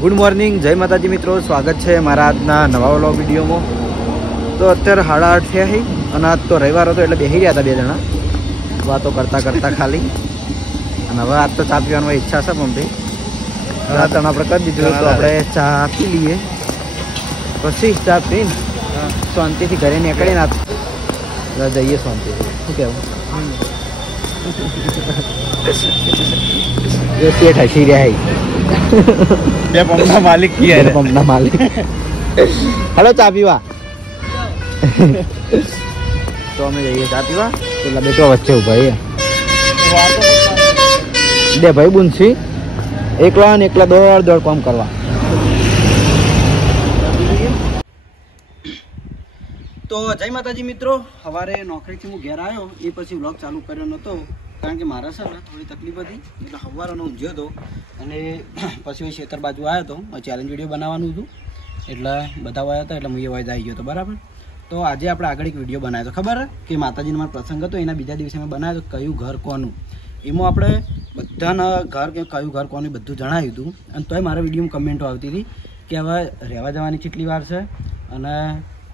Good morning, જય માતાજી મિત્રો, સ્વાગત છે મારા આજના નવા વ્લોગ વિડીયોમાં। તો અત્યારે 8:30 થયા છે અને આજ તો રવિવાર હતો એટલે બેસી રહ્યા હતા બે જણા વાતો કરતા કરતા ખાલી। અને હવે આજ તો ચા પીવાની ઈચ્છા છે મમ્મી, રાત આપણે કરી દીધું તો આપણે ચા પી લઈએ, પછી ચા પીને શાંતિથી ઘરે નીકળીને જઈએ શાંતિથી। શું કહેવું? જે પેટ હસી રહ્યા બે પંપના માલિક કિયા પંપના માલિક હેલો ચા પીવા તો અમે જઈએ ચા પીવા। પેલા બેટો વચ્ચે ઉભા બે ભાઈ બુન છી, એકલા ને એકલા દોડ દોડ કામ કરવા। તો જય માતાજી મિત્રો, સવારે નોકરીથી હું ઘેર આવ્યો એ પછી વ્લોગ ચાલુ કર્યો નહોતો કારણ કે મારા છે ને થોડી તકલીફ હતી એટલે સવારનો ઊંઘ્યો હતો અને પછી ખેતર બાજુ આવ્યો હતો, ચેલેન્જ વિડીયો બનાવવાનું હતું એટલે બધા આવ્યા હતા એટલે હું એ વાય આવી ગયો હતો બરાબર। તો આજે આપણે આગળ એક વિડીયો બનાવ્યો હતો, ખબર કે માતાજીનો મારો પ્રસંગ હતો એના બીજા દિવસે મેં બનાવ્યો હતો કયું ઘર કોનું, એમાં આપણે બધાના ઘર કે કયું ઘર કોનું બધું જણાવ્યું હતું। અને તોય મારા વિડીયોમાં કમેન્ટો આવતી હતી કે હવે રહેવા જવાની કેટલી વાર છે અને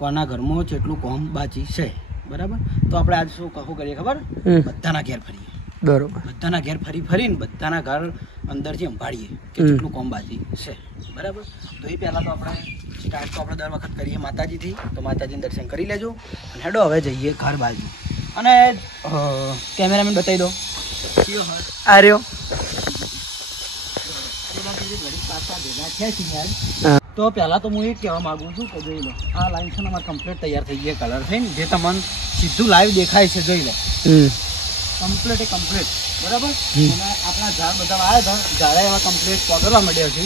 કોના ઘરમાં જેટલું કોમ બાકી છે બરાબર। તો આપણે આજ શું કરીએ ખબર, બધાના ઘેર ફરીએ બરોબર, બધાના ઘેર ફરીને બધાના ઘર અંદરથી સંભાળીએ કે જેટલું કોમ બાકી છે બરાબર। તો એ પહેલાં તો આપણે સ્ટાર્ટ તો આપણે દર વખત કરીએ માતાજીથી, તો માતાજીને દર્શન કરી લેજો અને હેડો હવે જઈએ ઘર બાજુ। અને કેમેરામેન બતાવી દો આ રહ્યો। તો પહેલાં તો હું એ કહેવા માગું છું કે જોઈ લો આ લાઈન છે ને અમારે કમ્પ્લીટ તૈયાર થઈ ગયા, કલર થઈને જે તમને સીધું લાઈવ દેખાય છે જોઈ લો કમ્પ્લીટ બરાબર। અને આપણા ઝાડ બધા આવ્યા હતા, ઝાડા એવા કમ્પ્લીટ પગરવા માંડ્યા છે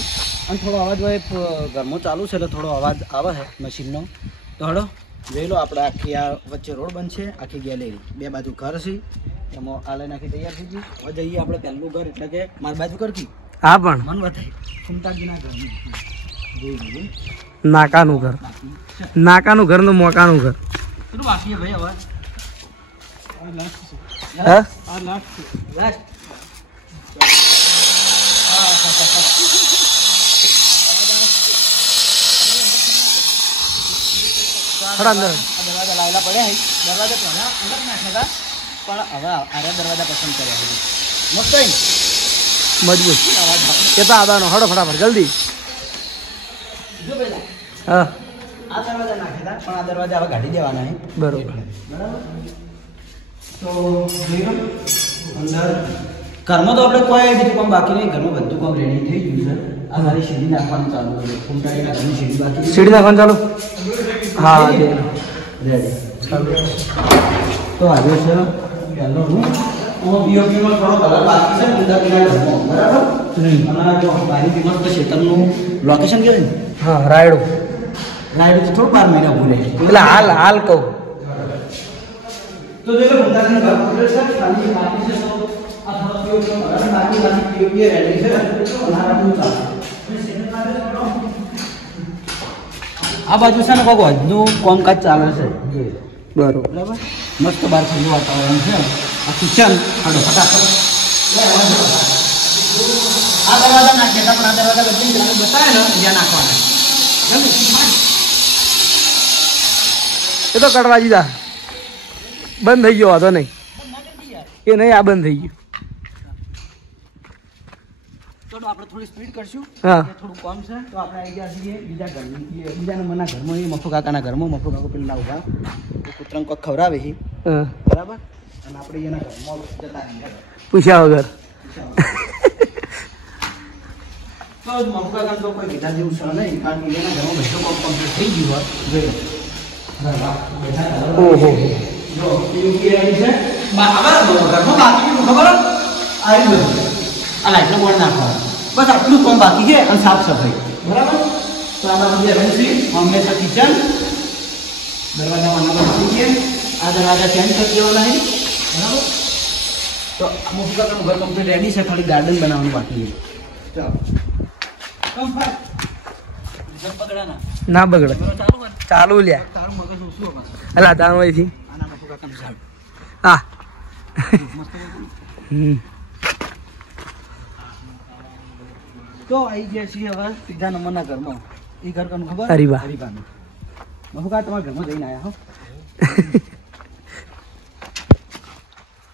અને થોડો અવાજ હોય ઘરમાં ચાલુ છે એટલે થોડો અવાજ આવે છે મશીનનો। તો હળો જોઈ લો આપણે આખી આ વચ્ચે રોડ બનશે, આખી ગેલેરી બે બાજુ ઘર છે એમાં આ લાઈન આખી તૈયાર થઈ ગઈ। હવે જઈએ આપણે પહેલું ઘર એટલે કે મારી બાજુ કરતી હા પણ મન બતાવી સુમતાજીના ઘરનું નાકાનું ઘર, નાકાનું ઘર નું મોકાનું ઘર કેટલું બાકી ભાઈ હવે દરવાજા લાવેલા પડ્યા દરવાજા પહેલા અલગ નાખ્યા હતા પણ હવે આરે દરવાજા પસંદ કર્યા છે મસ્ત મજબૂત કેતા આવવાનો હડો ફટાફટ જલ્દી। હા આ દરવાજા નાખ્યા હતા પણ આ દરવાજા હવે કાઢી દેવાના છે બરોબર બરાબર। તો અંદર ઘરમાં તો આપણે કોઈ બીજું કામ બાકી નહીં, ઘરમાં બધું કામ રેડી થઈ ગયું છે। આ ખાલી સીડી નાખવાનું ચાલુ છે, ફૂમતાડીના ઘરની સીડી બાકી, સીડી નાખવાનું ચાલુ હા રેડી તો આવ્યો છે પહેલો રૂમ। બીઓપીમાં થોડો કલર બાકી છે ફૂમતાડીના ઘરમાં બરાબર। અને જો બારી બીમાં તો ખેતરનું લોકેશન કે છે હા રાયડો થોડું 12 મહિના ભૂલે એટલે હાલ કહું તો જો ફૂમતાડીના ઘર પૂરે છે ખાલી બાકી છે તો આ થોડો બીઓપીમાં બાકી બીઓપી રેડી છે અમારા બધું ચાલે। આ બાજુ છે ને કોઈ હજુ કામકાજ ચાલે છે બરોબર બરાબર, મસ્ત બહાર ઠંડુ વાતાવરણ છે। આ કિચન હાડો ફટાફટ આ દરવાજા નાખ્યા હતા પણ આ દરવાજા બધી બતાવે ને જ્યાં નાખવાના એ તો કડવા દીધા બંધ થઈ ગયો વાંધો નહીં એ નહીં, આ બંધ થઈ ગયું તો આપણે થોડી સ્પીડ કરશું હા થોડું કમ છે તો આપણે આવી ગયા છીએ બીજા ઘરમાં, બીજા નંબરના ઘરમાં એ મફુ કાકાના ઘરમાં। મફુ કાકો પેલા ઉભા કૂતરાને કોક ખવડાવે છે બરાબર અને આપણે એના ઘરમાં જતા પૂછ્યા વગર તો મફુ કાકા તો કોઈ કીધા જેવું છે નહીં કારણ કે એના ઘરમાં બધું કામ કમ્પ્લીટ થઈ ગયું હોય જોઈ ઓહો જો યુપીઆઈ છે ઘરમાં બાકી ખબર આવી ગયું આ લાઈટનો બોર્ડ નાખવાનો બસ આટલું કામ બાકી છે અને સાફ સફાઈ બરાબર। તો આમાં બે રૂમ છે, હંમેશા કિચન દરવાજા વાના બાકી છે, આ દરવાજા ચેન્જ કરી દેવાના છે બરાબર। તો અમુક પ્રકારનું ઘર કમ્પ્લીટ રેડી છે, ખાલી ગાર્ડન બનાવવાનું બાકી છે। ચાલો ના બગડે ચાલુ લ્યા તારું મગજ ઓછું અલા તારું અહીંથી આના મફુ કાકાનું સાહેબ હા તો આવી ગયા છીએ હવે ત્રીજા નંબરના ઘરમાં. એ ઘર કોનું ખબર? હરીબાનું. બહુ કા તમારા ઘરમાં જઈને આવ્યા હો.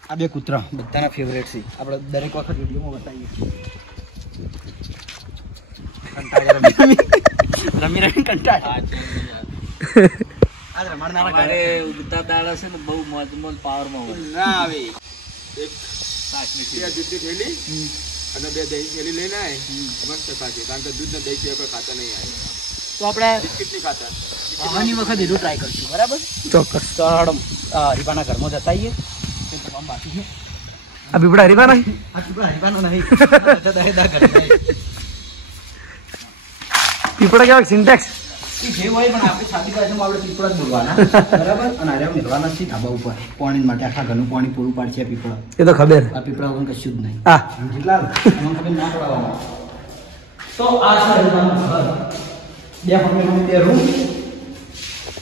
આ બે કૂતરા બધાના ફેવરેટ છે. આપણે દરેક વખત વિડીયોમાં બતાવીએ છીએ. રમી રમી કંટાળ્યા. આ રમાડનારા ઘરે ઉગતા દાડા છે ને બહુ મોજ પાવરમાં હોય. ના આવે એક દૂધની થેલી અને 2 દહીં થેલી લઈને આવે મસ્ત ખાશે. કારણ કે દૂધ ને દહીં પીવા કોઈ ખાતા નહીં આવે. તો આપણે બિસ્કિટ નહીં ખાતા. આવવાની વખત એટલું ટ્રાય કરશું. બરાબર? ચોક્કસ. તો હરીબાના ઘરમાં જતા આવીએ. તમામ બાકી છે. આ પીપળા હરીબાનો? આ પીપળા હરીબાનો નહીં. પીપળા કેવા સિન્ટેક્સ જે હોય પણ આપણે સાદી ભાષામાં આપણે પીપળા જ બોલવાના. બરાબર? અને આરે મેળવાના છે ધાબા ઉપર પાણી માટે. આખા ઘરનું પાણી પૂરું પાડશે પીપળા. એ તો ખબર. આ પીપળા વગર કશું જ નહીં. જેટલા એમાં ખબર ના પડવાનું. તો આ છે હરીબાનું ઘર. 2 ફોટો 2 રૂમ.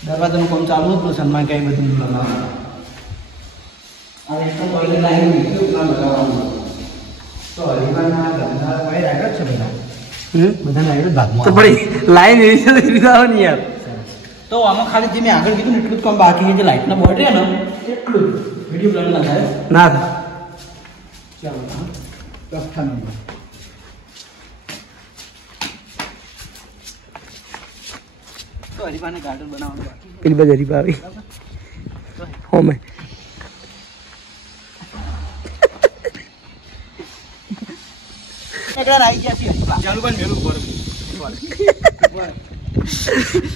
દરવાજાનું કામ ચાલુ હતું. સન્માન કઈ બધું લગાવવાનું. આ એક તો ટોયલેટ લાઈન પ્લાન લગાવવાનું. તો હરીબાના ઘરના કોઈ આગળ છે બધા. બધાને આગળ ભાગમાં તો પડી લાઈન એવી છે રીધાવાની યાર. તો આમાં ખાલી જે મેં આગળ કીધું ને એટલું જ કામ બાકી છે. જે લાઇટના બોર્ડ રહે ને એટલું જ વિડીયો પ્લાન ના થાય. ના થાય. ચાલો ચોથા નંબર. તો હરીબાને ગાર્ડન બનાવવાનું બાકી. પેલી બાજુ હરીબા આવી. હો મેં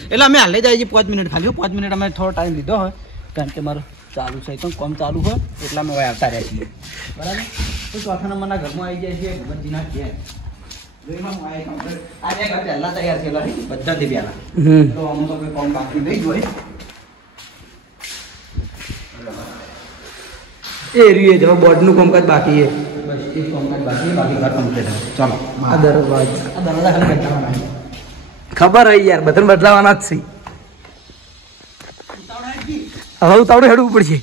એટલે અમે હાલે જાય છે 5 મિનિટ ખાલી. 5 મિનિટ અમે થોડો ટાઈમ લીધો હોય કારણ કે મારું ચાલુ છે તો કામ ચાલુ હોય એટલે અમે હવે આવતા રહ્યા છીએ. બરાબર? તો ચોથા નંબરના ઘરમાં આવી જાય છે ભગવતજીના ઘેર. આજે ઘર પહેલા તૈયાર થયેલા છે બધાથી પહેલા. તો અમુક તો કોઈ કામ બાકી નહીં જ હોય. એ રહ્યું છે બોર્ડનું કામકાજ બાકી છે. બસ એક કામકાજ બાકી બાકી ઘર કમ્પ્લીટ. ચાલો આ દરવાજા ખાલી બદલાવાના. ખબર હોય યાર બધાને બદલાવાના જ છે. હવે ઉતાવળે હેડવું પડશે.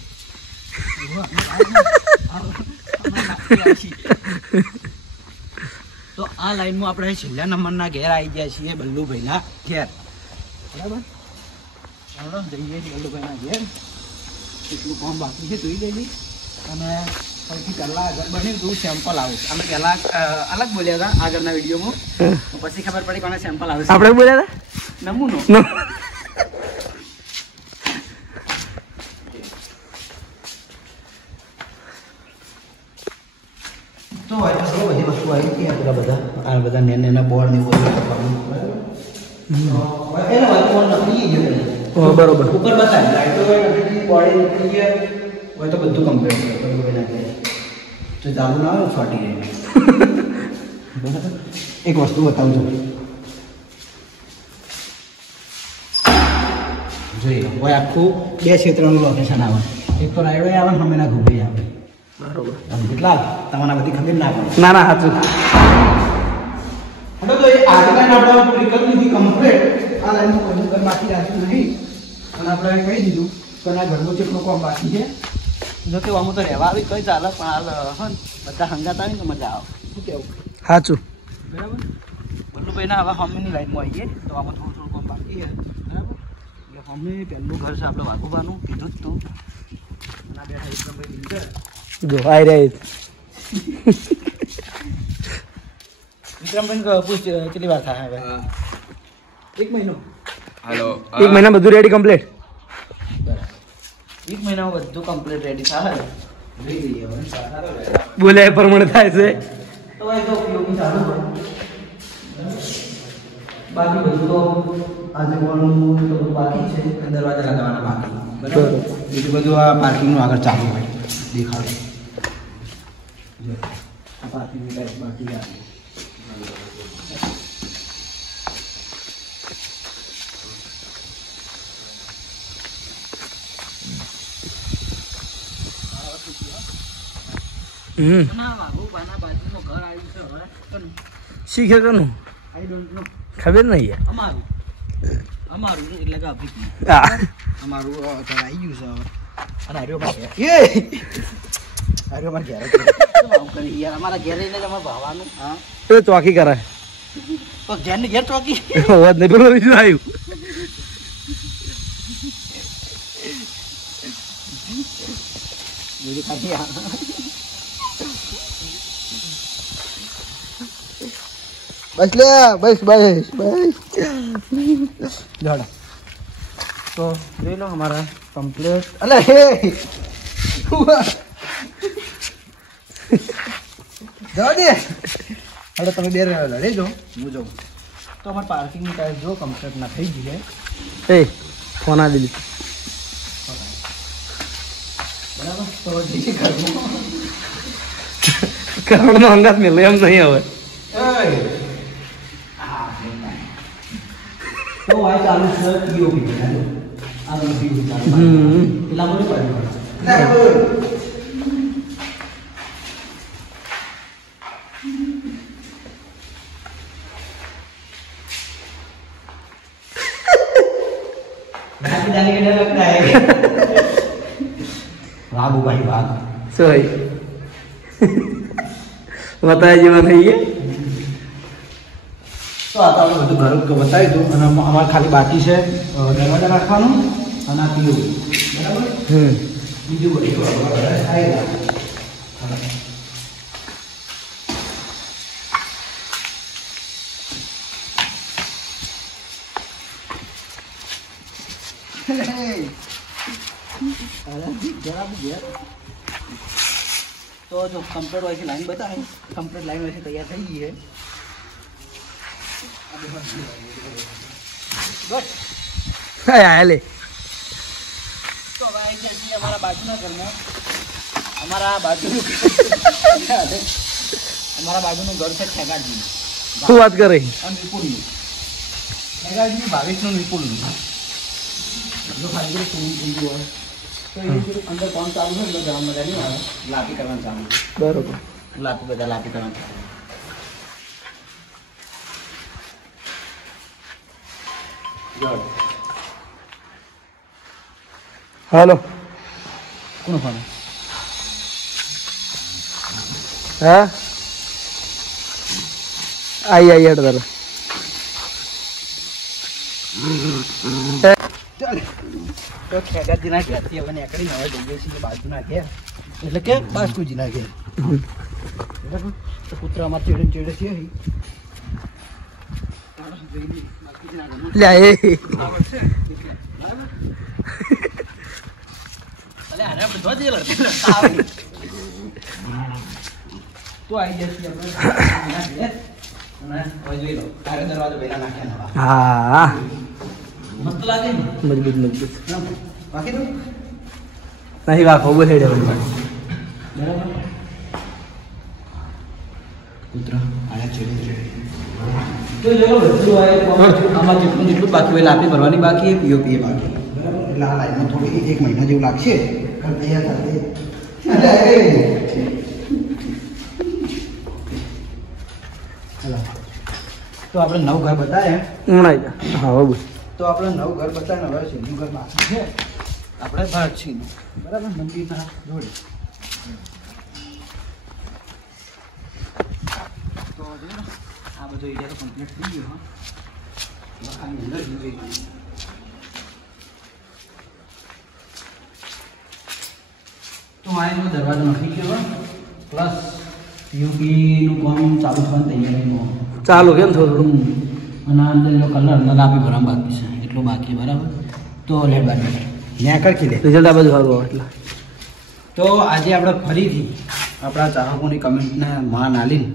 તો આ લાઈનમાં આપણે છેલ્લા નંબરના ઘેર આવી ગયા છીએ બલ્લુભાઈના ઘેર. બરાબર? ચાલો જઈએ છીએ બલ્લુભાઈના ઘેર. એટલું કામ બાકી છે જોઈ લેજે. અને સૌથી પહેલાં આગળ બન્યું હતું સેમ્પલ આવે. અમે પહેલાં અલગ બોલ્યા હતા આગળના વિડીયોમાં. પછી ખબર પડી કોને સેમ્પલ આવે. આપણે બોલ્યા હતા નમૂનો. તો બધી વસ્તુ આવી હતી. આ બધા નેના બોર્ડ ને બરોબર ઉપર બતાવે લાઈટો બોડી નીકળી ગયા હોય તો બધું કમ્પ્લીટ છે. તો ચાલુ ના આવે ફાટી જાય. બરાબર? એક વસ્તુ બતાવું છું. જોઈ લો હોય આખું 2 ક્ષેત્રનું લોકેશન આવે. એક તો રાયડો આવે ને અમે ઘૂબી આવે. બરોબર? કેટલા તમારા બધી ખબર ના પડે. ના ના સાચું. તો એ આગળના આપણે પૂરી કરી દીધી કમ્પ્લીટ. આ લાઈનનું કોઈ ઘર બાકી રાખ્યું નહીં. અને આપણે કહી દીધું કે આ ઘરનું જેટલું કામ બાકી છે. જો કે આમાં તો રહેવા આવી કઈ ચાલે પણ હાલ હા બધા હંગાત આવી તો મજા આવે. શું કેવું? સાચું. બરાબર? બલ્લુભાઈના હવે મમ્મીની લાઈનમાં આવીએ તો આમાં થોડું થોડું કામ બાકી છે. બરાબર? એટલે મમ્મી પહેલું ઘર છે આપણે વાઘુબાનું કીધું જ તું. અને બેઠા વિક્રમભાઈ દિલદર જો આઈ રહ્યા. વિક્રમભાઈ પૂછ કેટલી વાર થાય હવે? 1 મહિનો. હાલો 1 મહિના બધું રેડી કમ્પ્લીટ. બરાબર 1 મહિનામાં બધું કમ્પ્લીટ રેડી થાય. બોલે પ્રમાણે થાય છે. તો એ તો ઉપયોગી ચાલુ હોય. બાકી બધું તો આજે બોલનું બાકી છે. દરવાજા લગાવવાના બાકી. બરાબર? બીજું બધું આ પાર્કિંગનું આગળ ચાલુ હોય દેખાડે. જો આ પાર્કિંગની ટાઈપ બાકી આવે. શીખે કનું ખબર નહીં. અમારું એટલે કે અમારું આવી ગયું છે. અને અમારા ઘેર અમારા ઘેર ભાવવાનું. ચોકી કરાય તો જેન ઘેર ચોકી વાત નહીં પેલો બીજું આવ્યું બીજું ખાલી બસ લે બસ બસ બસ જોડો તો જોઈ લો અમારા કમ્પ્લીટ અલે હે જવા દે હવે તમે બે લડે જો હું જાઉં તો અમારે પાર્કિંગની ટાઈપ જો કમ્પ્લીટ ના થઈ ગઈ છે એ ફોન આવી દીધું બરાબર તો જઈએ ઘરમાં કરણનો અંગાત મેલો એમ નહીં હવે તો આ ચાલુ છે પીઓપી આ પીઓપી ચાલુ એટલા મને પાડ્યું जाने के डर लगता है बाबू भाई बात सही बताया जीवन है ये તો આ તો આપણે બધું ઘર બતાવી દઉં અને અમારે ખાલી બાકી છે દરવાજા રાખવાનું અને આ પીવું બરાબર બીજું બધું આવી તો જો કમ્પ્લીટ હોય છે લાઈન બતાવે કમ્પ્લીટ લાઈન હોય છે તૈયાર થઈ ગઈ છે લે તો હવે આવી ગયા છીએ અમારા બાજુના ઘરમાં અમારા બાજુનું ઘર છે ખેગાજી શું વાત કરે અને વિપુલનું ખેગાજી ભાવેશનું વિપુલનું જો ખાલી સ્વિમિંગ થઈ ગયું હોય તો એ અંદર કામ ચાલુ હોય એટલે જવા મજા નહીં આવે લાપી કરવાનું ચાલુ બરોબર લાપી કરવાનું ચાલુ હાલો કોનો ફોન હા આઈ હેડ તારે ચાલે તો ખેગાજીના ઘેરથી હવે નીકળીને હવે જઈએ છીએ બાજુના ઘેર એટલે કે બાસ્કુજીના ઘેર બરાબર તો પુત્ર અમારે ચેડે છે લે એ તો આવી જશે આપણે જોઈ લો તારે દરવાજો પહેલા નાખ્યા હા મસ્ત લાગે ને મજબૂત બાકી તો નહીં વાખો બોલે બરાબર પુત્ર આયા ચેડે તો જો બધું આમાં જેટલું બાકી હોય લાપી ભરવાની બાકી પીઓપી બાકી બરાબર એટલે આ લાઈનમાં થોડી 1 મહિના જેવું લાગશે કારણ તૈયાર તો આપણે નવું ઘર બતાવ્યા ઉણાઈ જા હા બાબુ તો આપણે નવું ઘર બતાવ્યા હવે સીધું ઘર બાકી છે આપણે ભારત છીએ બરાબર મંદિરના જોડે તો આ બધો એરિયા તો કમ્પ્લીટ થઈ ગયો હા અંદર જોઈ તો મારી દરવાજો નાખી ગયો પ્લસ પીઓપીનું કામ ચાલુ થવાની તૈયારીમાં ચાલુ કેમ થોડું અને અંદર કલર ન લાપી ભરવા બાકી છે એટલું બાકી બરાબર તો લેટ બાર ત્યાં કરખી દે રિઝલ્ટ આ બધું સારું આવે એટલે તો આજે આપણે ફરીથી આપણા ચાહકોની કમેન્ટને માન આલીને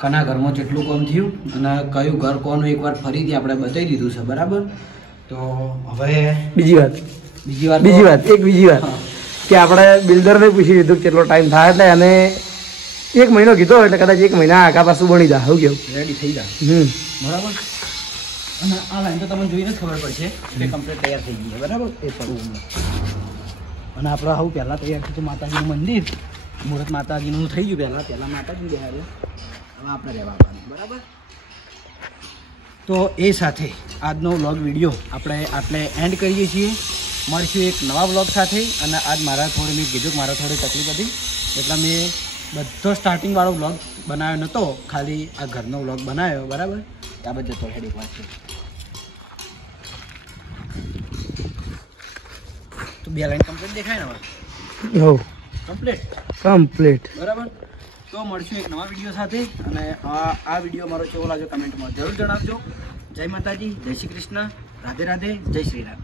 કના ઘરમાં જેટલું કામ થયું અને કયું ઘર કોનું એકવાર ફરીથી આપણે બતાવી દીધું છે બરાબર તો હવે બીજી વાત એક બીજી વાત કે આપણે બિલ્ડરને પૂછી લીધું કેટલો ટાઈમ થાય એટલે અને 1 મહિનો કીધો એટલે કદાચ 1 મહિના આગા પાછું બની જાય શું કેવું રેડી થઈ જાય બરાબર અને આ લાઈન તો તમને જોઈને જ ખબર પડશે કે કમ્પ્લીટ તૈયાર થઈ ગઈ છે બરાબર એ પડવું અને આપણે આવું પહેલાં તૈયાર થયું માતાજીનું મંદિર મુહૂર્ત માતાજીનું થઈ ગયું પહેલાં માતાજી બેહાડ્યું હવે આપણે રહેવા આવવાનું બરાબર તો એ સાથે આજનો વ્લોગ વિડીયો આપણે આટલે એન્ડ કરીએ છીએ મળશું એક નવા વ્લોગ સાથે અને આજ મારા થોડી મેં કીધું કે મારા થોડી તકલીફ હતી એટલે મેં બધો સ્ટાર્ટિંગ વાળો વ્લોગ બનાવ્યો નહોતો, ખાલી આ ઘરનો વ્લોગ બનાવ્યો, બરાબર. આ બધો તો હેડ એક વાત છે. તો 2 લાઈન કમ્પ્લીટ દેખાય ને હવે? હો કમ્પ્લીટ. કમ્પ્લીટ. બરાબર. તો મળશું એક નવા વિડીયો સાથે, અને આ વિડીયો મારો કેવો લાગ્યો કમેન્ટમાં જરૂર જણાવજો. જય માતાજી, જય શ્રી કૃષ્ણ, રાધે રાધે, જય શ્રી રામ.